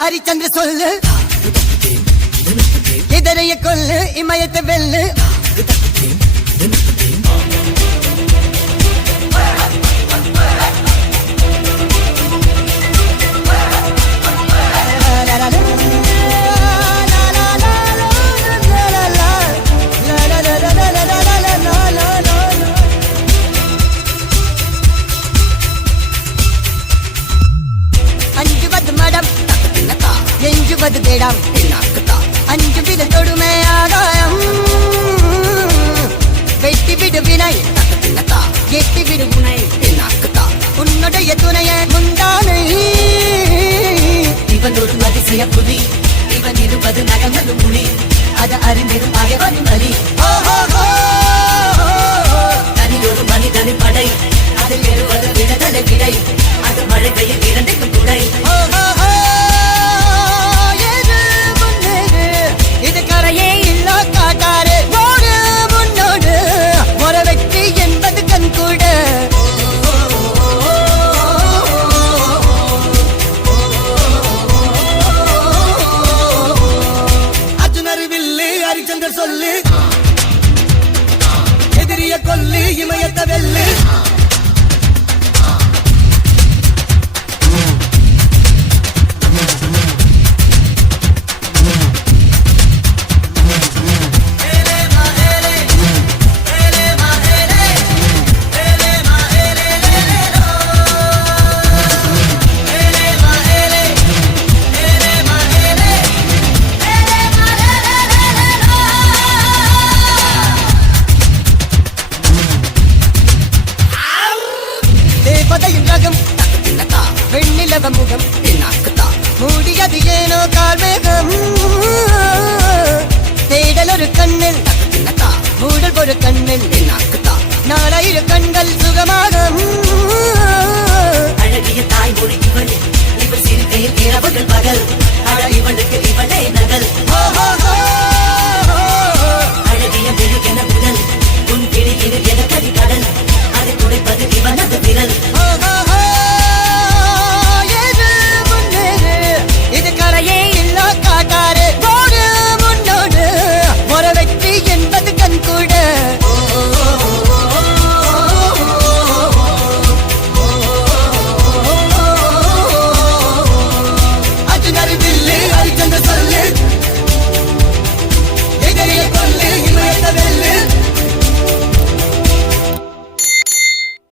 ஹரிச்சந்திர சொல்லு எதிரைய கொல்லு இமயத்தை வெல்லு எஞ்சுவது தேடாம் அஞ்சு வித தொடுமை ஆகாயம் வெட்டி விடு வினை எட்டி விடு உனை உன்னுடைய துணைய முந்தானை இவன் ஒரு அதிசய புலி இவன் இருப்பது நகமது மொழி அது அறிந்திரும் ஆயவன் வழி தனி ஒரு மனிதனின் படை அதில் எழுவது விடுதலை விடை அது மழை பெய்யும் இரண்டுக்கும் துணை சொல்லு எதிரிய கொல்லு இமயத்தை வெல்லு